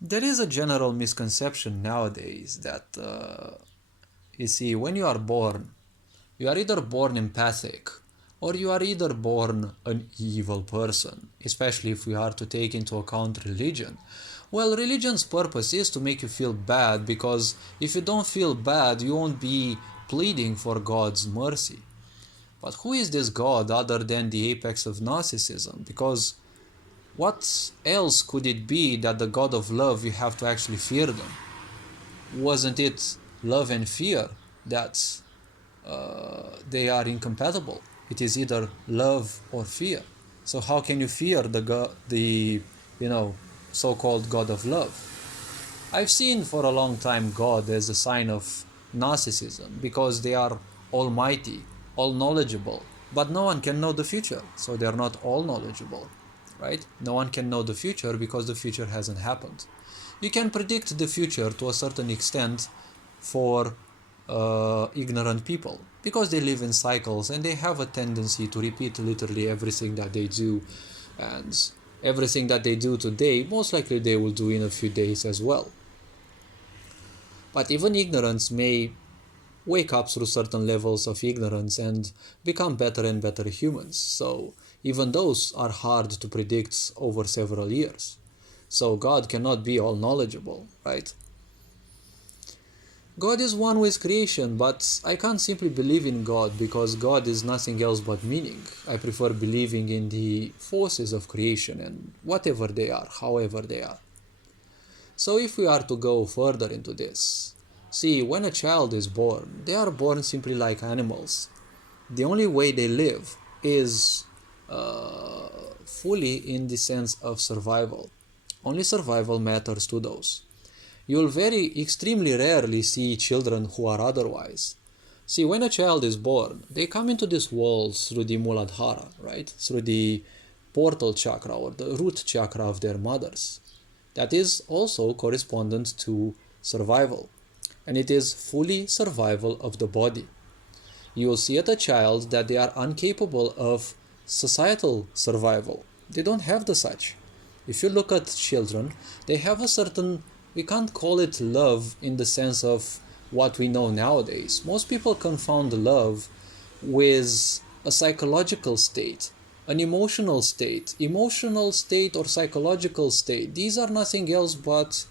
There is a general misconception nowadays that, you see, when you are either born empathic or you are either born an evil person, especially if we are to take into account religion. Well, religion's purpose is to make you feel bad because if you don't feel bad, you won't be pleading for God's mercy. But who is this God other than the apex of narcissism? Because what else could it be that the God of love you have to actually fear them? Wasn't it love and fear that they are incompatible? It is either love or fear. So how can you fear the you know so-called God of love? I've seen for a long time God as a sign of narcissism because they are almighty, all knowledgeable, but no one can know the future, so they are not all knowledgeable, right? No one can know the future because the future hasn't happened. You can predict the future to a certain extent for ignorant people because they live in cycles and they have a tendency to repeat literally everything that they do, and everything that they do today most likely they will do in a few days as well. But even ignorance may wake up through certain levels of ignorance and become better and better humans. So even those are hard to predict over several years. So God cannot be all knowledgeable, right? God is one with creation, but I can't simply believe in God because God is nothing else but meaning. I prefer believing in the forces of creation and whatever they are, however they are. So if we are to go further into this, see, when a child is born, they are born simply like animals. The only way they live is fully in the sense of survival. Only survival matters to those. You'll very extremely rarely see children who are otherwise. See, when a child is born, they come into this world through the Muladhara, right? Through the portal chakra or the root chakra of their mothers. That is also correspondent to survival, and it is fully survival of the body. You will see at a child that they are incapable of societal survival. They don't have the such. If you look at children, they have a certain, we can't call it love in the sense of what we know nowadays. Most people confound love with a psychological state, an emotional state or psychological state. These are nothing else but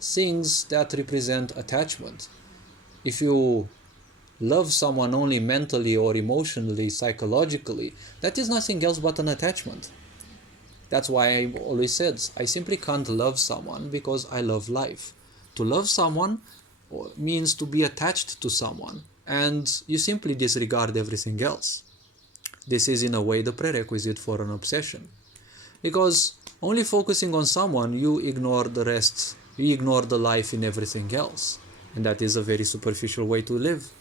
things that represent attachment. If you love someone only mentally or emotionally, psychologically, that is nothing else but an attachment. That's why I always said I simply can't love someone because I love life. To love someone means to be attached to someone, and you simply disregard everything else. This is in a way the prerequisite for an obsession. Because only focusing on someone, you ignore the rest, you ignore the life in everything else. And that is a very superficial way to live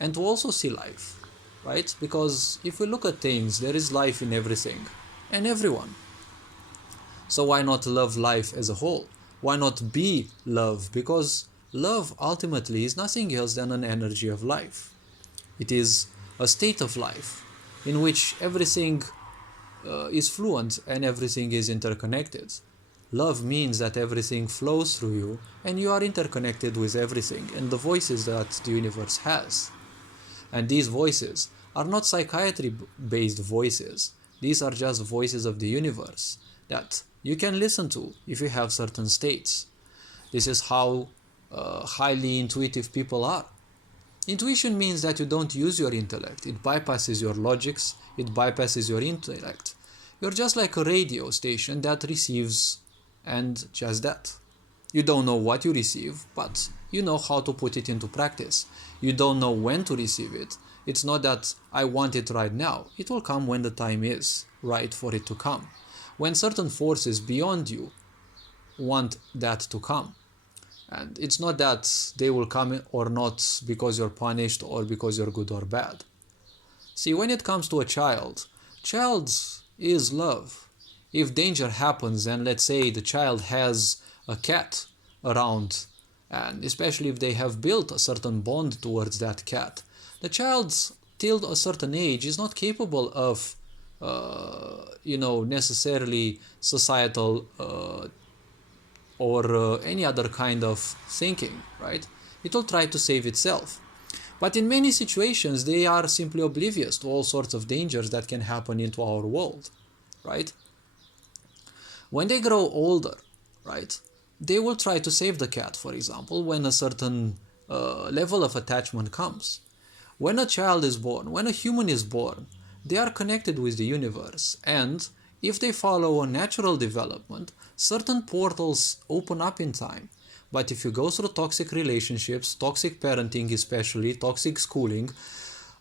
and to also see life, right? Because if we look at things, there is life in everything and everyone. So why not love life as a whole? Why not be love? Because love ultimately is nothing else than an energy of life. It is a state of life in which everything is fluent and everything is interconnected. Love means that everything flows through you and you are interconnected with everything and the voices that the universe has. And these voices are not psychiatry-based voices. These are just voices of the universe that you can listen to if you have certain states. This is how highly intuitive people are. Intuition means that you don't use your intellect. It bypasses your logics. It bypasses your intellect. You're just like a radio station that receives and just that. You don't know what you receive, but you know how to put it into practice. You don't know when to receive it. It's not that I want it right now. It will come when the time is right for it to come. When certain forces beyond you want that to come. And it's not that they will come or not because you're punished or because you're good or bad. See, when it comes to a child is love. If danger happens and let's say the child has a cat around, and especially if they have built a certain bond towards that cat, the child till a certain age is not capable of necessarily societal or any other kind of thinking, right? It will try to save itself. But in many situations, they are simply oblivious to all sorts of dangers that can happen into our world, right? When they grow older, right, they will try to save the cat, for example, when a certain level of attachment comes. When a child is born, when a human is born, they are connected with the universe, and if they follow a natural development, certain portals open up in time. But if you go through toxic relationships, toxic parenting especially, toxic schooling,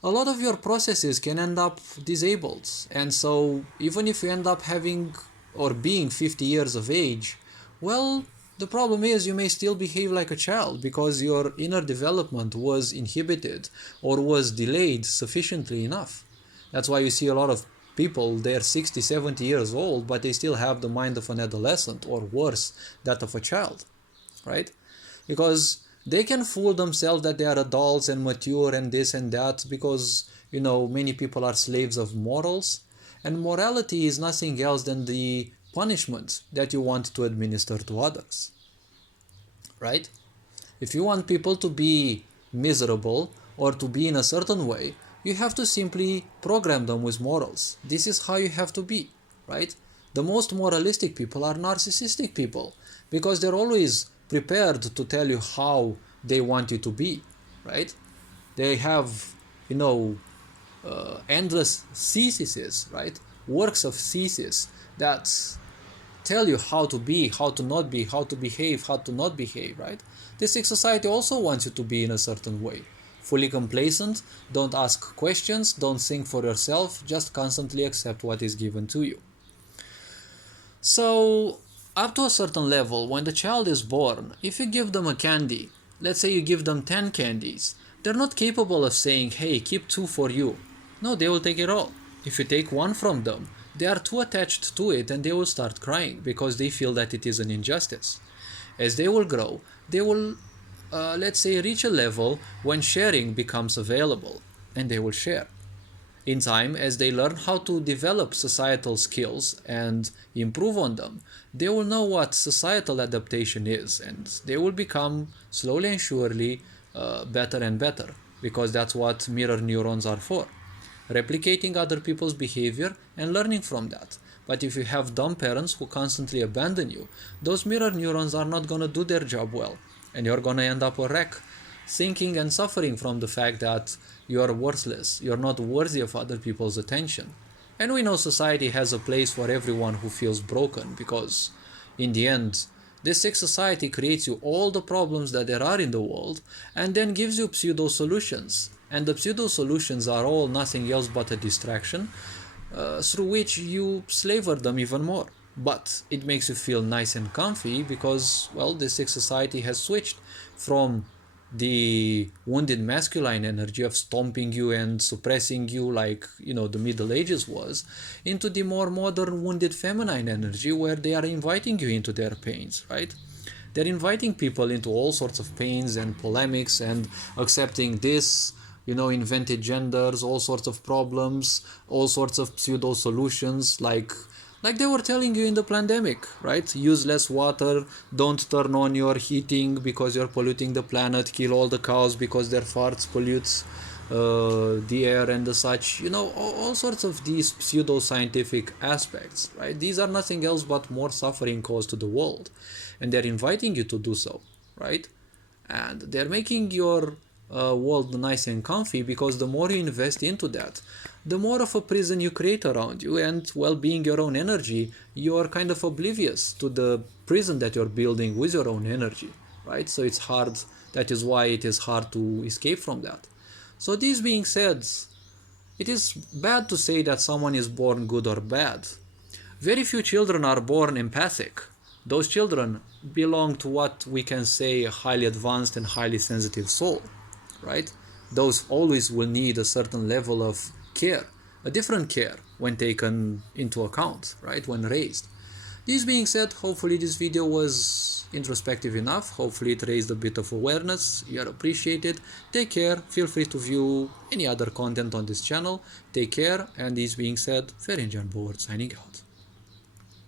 a lot of your processes can end up disabled. And so even if you end up having or being 50 years of age, well, the problem is you may still behave like a child because your inner development was inhibited or was delayed sufficiently enough. That's why you see a lot of people, they're 60, 70 years old, but they still have the mind of an adolescent, or worse, that of a child, right? Because they can fool themselves that they are adults and mature and this and that because, many people are slaves of morals. And morality is nothing else than the punishment that you want to administer to others, right? If you want people to be miserable or to be in a certain way, you have to simply program them with morals. This is how you have to be, right? The most moralistic people are narcissistic people because they're always prepared to tell you how they want you to be, right? They have, endless theses, right? Works of thesis that tell you how to be, how to not be, how to behave, how to not behave, right? This society also wants you to be in a certain way. Fully complacent, don't ask questions, don't think for yourself, just constantly accept what is given to you. So, up to a certain level, when the child is born, if you give them a candy, let's say you give them 10 candies, they're not capable of saying, hey, keep 2 for you. No, they will take it all. If you take 1 from them, they are too attached to it and they will start crying because they feel that it is an injustice. As they will grow, they will, let's say, reach a level when sharing becomes available, and they will share. In time, as they learn how to develop societal skills and improve on them, they will know what societal adaptation is, and they will become slowly and surely better and better, because that's what mirror neurons are for. Replicating other people's behavior and learning from that. But if you have dumb parents who constantly abandon you, those mirror neurons are not going to do their job well, and you're going to end up a wreck, thinking and suffering from the fact that you are worthless, you're not worthy of other people's attention. And we know society has a place for everyone who feels broken, because in the end, this sick society creates you all the problems that there are in the world and then gives you pseudo solutions. And the pseudo solutions are all nothing else but a distraction through which you slaver them even more. But it makes you feel nice and comfy because, well, this sick society has switched from the wounded masculine energy of stomping you and suppressing you like, the Middle Ages was, into the more modern wounded feminine energy where they are inviting you into their pains, right? They're inviting people into all sorts of pains and polemics and accepting this, invented genders, all sorts of problems, all sorts of pseudo solutions, like they were telling you in the pandemic, right? Use less water, don't turn on your heating because you're polluting the planet, kill all the cows because their farts pollute the air and the such, all sorts of these pseudo-scientific aspects, right? These are nothing else but more suffering caused to the world, and they're inviting you to do so, right? And they're making your world nice and comfy because the more you invest into that, the more of a prison you create around you, and, well, being your own energy, you're kind of oblivious to the prison that you're building with your own energy, right? So it's hard, that is why it is hard to escape from that. So this being said, it is bad to say that someone is born good or bad. Very few children are born empathic. Those children belong to what we can say a highly advanced and highly sensitive soul, right? Those always will need a certain level of care, a different care when taken into account, right, when raised. This being said, hopefully this video was introspective enough. Hopefully it raised a bit of awareness. You are appreciated. Take care. Feel free to view any other content on this channel. Take care. And this being said, Ferenc Board signing out.